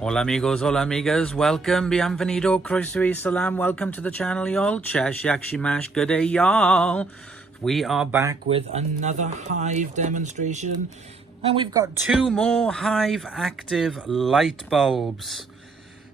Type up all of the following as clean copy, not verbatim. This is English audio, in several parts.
Hola amigos, hola amigas, welcome, bienvenido, croeso y salam, welcome to the channel y'all, chesh, yakshimash, good day y'all. We are back with another HIVE demonstration and we've got two more HIVE active light bulbs.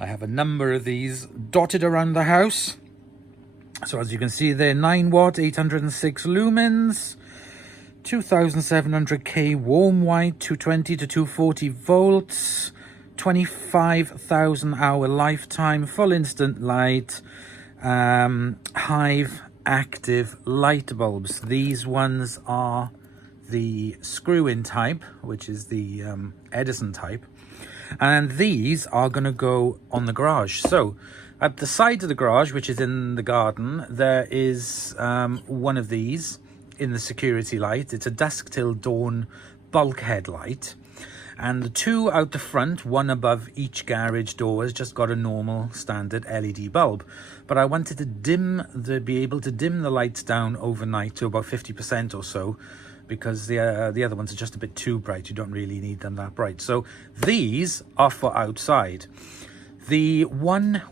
I have a number of these dotted around the house. So as you can see they're 9 watt, 806 lumens, 2700K warm white, 220 to 240 volts, 25,000 hour lifetime, full instant light, HIVE active light bulbs. These ones are the screw-in type, which is the Edison type, and these are going to go on the garage. So at the side of the garage, which is in the garden, there is one of these in the security light. It's a dusk till dawn bulkhead light. And the two out the front, one above each garage door, has just got a normal standard LED bulb. But I wanted to be able to dim the lights down overnight to about 50% or so, because the other ones are just a bit too bright. You don't really need them that bright. So these are for outside. The one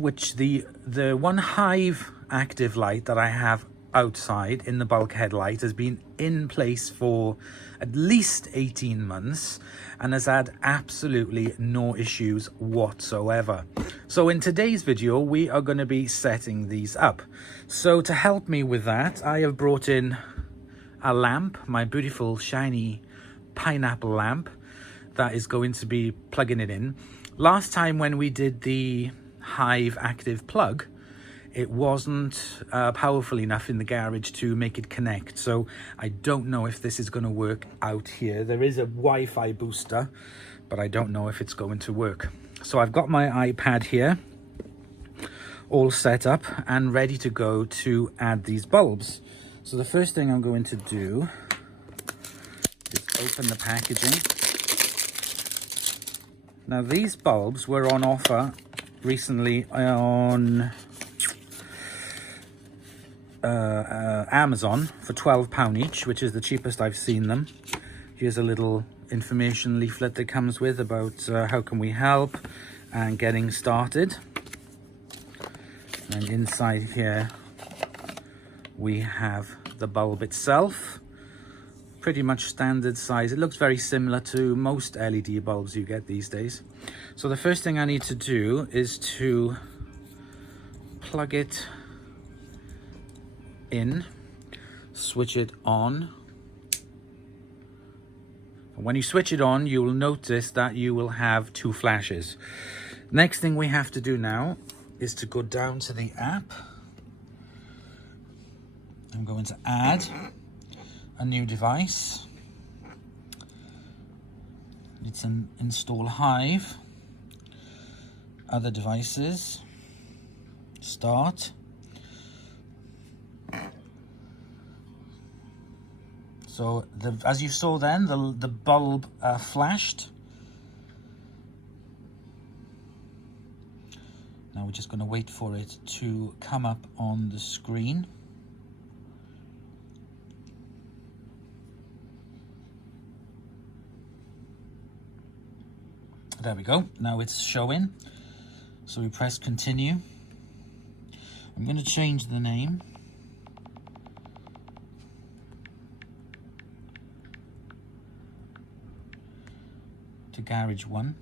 HIVE active light that I have outside in the bulkhead light has been in place for at least 18 months and has had absolutely no issues whatsoever. So in today's video we are going to be setting these up. So to help me with that, I have brought in a lamp, my beautiful shiny pineapple lamp, that is going to be plugging it in. Last time when we did the HIVE active plug, it wasn't powerful enough in the garage to make it connect. So I don't know if this is going to work out here. There is a Wi-Fi booster, but I don't know if it's going to work. So I've got my iPad here, all set up and ready to go to add these bulbs. So the first thing I'm going to do is open the packaging. Now these bulbs were on offer recently on Amazon for £12 each, which is the cheapest I've seen them. Here's a little information leaflet that comes with about how can we help and getting started. And inside here we have the bulb itself, pretty much standard size. It looks very similar to most LED bulbs you get these days. So the first thing I need to do is to plug it in, switch it on. When you switch it on, you will notice that you will have two flashes. Next thing we have to do now is to go down to the app. I'm going to add a new device. It's an install HIVE, other devices, start. So as you saw then, the bulb flashed. Now we're just going to wait for it to come up on the screen. There we go. Now it's showing. So we press continue. I'm going to change the name. To Garage 1.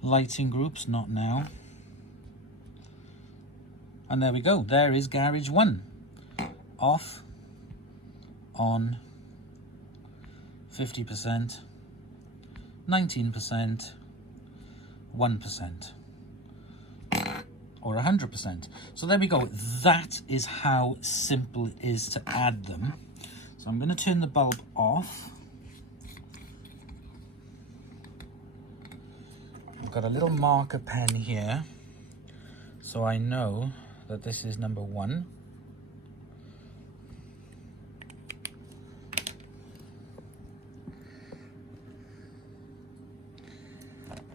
Lighting groups, not now. And there we go. There is Garage 1. Off, on, 50%, 19%, 1%. Or 100%. So there we go. That is how simple it is to add them. So I'm going to turn the bulb off. I've got a little marker pen here, so I know that this is number 1.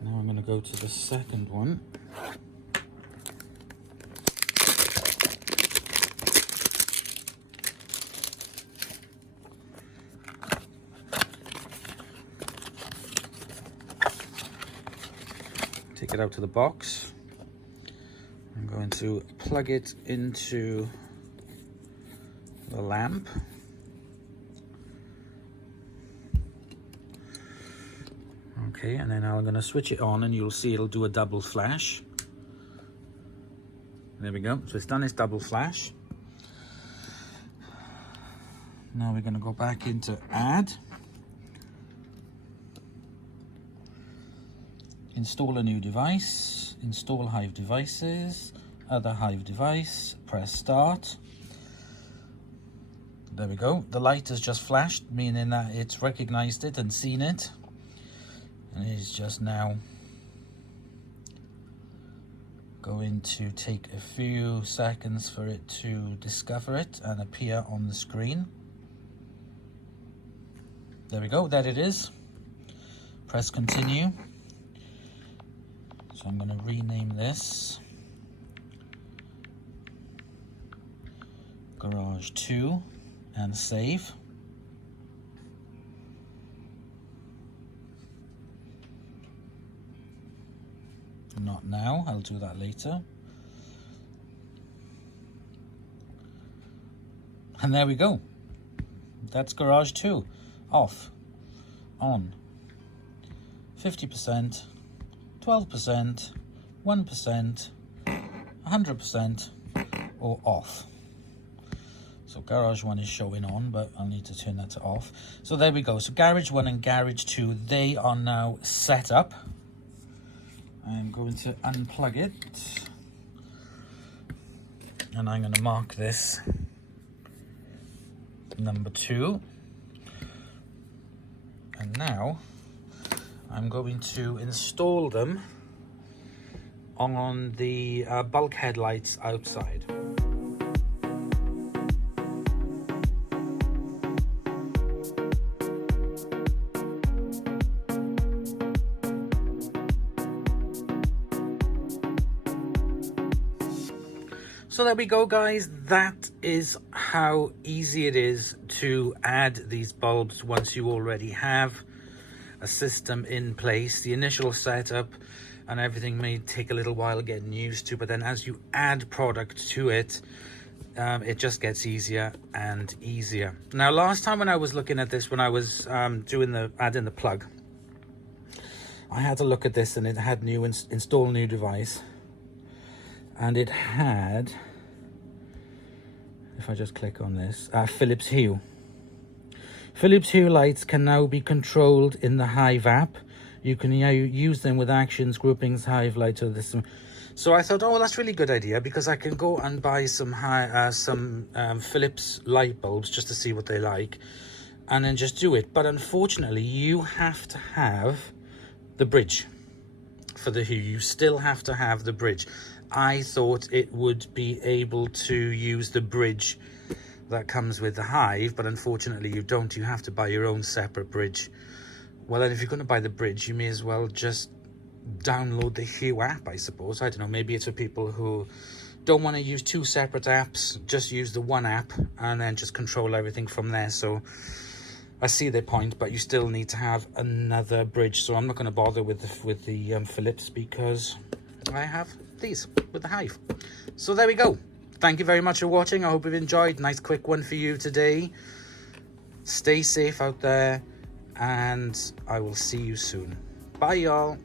Now I'm going to go to the second one. it out to the box. I'm going to plug it into the lamp. Okay, and then now I'm going to switch it on, and you'll see it'll do a double flash. There we go, so it's done its double flash. Now we're going to go back into add, install a new device, install Hive devices, other Hive device, press start. There we go, the light has just flashed, meaning that it's recognized it and seen it, and it is just now going to take a few seconds for it to discover it and appear on the screen. There we go, there it is. Press continue. So I'm going to rename this Garage 2 and save. Not now, I'll do that later. And there we go. That's Garage 2. Off, on, 50%, 12%, 1%, 100%, or off. So Garage 1 is showing on, but I'll need to turn that to off. So there we go. So Garage 1 and Garage 2, they are now set up. I'm going to unplug it, and I'm going to mark this number 2. And now I'm going to install them on the bulk headlights outside. So there we go, guys. That is how easy it is to add these bulbs once you already have a system in place. The initial setup and everything may take a little while getting used to, but then as you add product to it, it just gets easier and easier. Now, last time when I was looking at this, when I was adding the plug, I had to look at this, and it had install new device. And it had, if I just click on this, Philips Hue. Philips Hue lights can now be controlled in the Hive app. You can use them with actions, groupings, Hive lights, or this. So I thought, oh, that's a really good idea, because I can go and buy some Philips light bulbs just to see what they like, and then just do it. But unfortunately, you have to have the bridge for the Hue. You still have to have the bridge. I thought it would be able to use the bridge that comes with the Hive, but unfortunately you don't. You have to buy your own separate bridge. Well, then if you're going to buy the bridge, you may as well just download the Hue app, I suppose. I don't know, maybe it's for people who don't want to use two separate apps, just use the one app and then just control everything from there. So I see their point, but you still need to have another bridge. So I'm not going to bother with the Philips, because I have these with the Hive. So there we go. Thank you very much for watching. I hope you've enjoyed. Nice quick one for you today. Stay safe out there, and I will see you soon. Bye, y'all.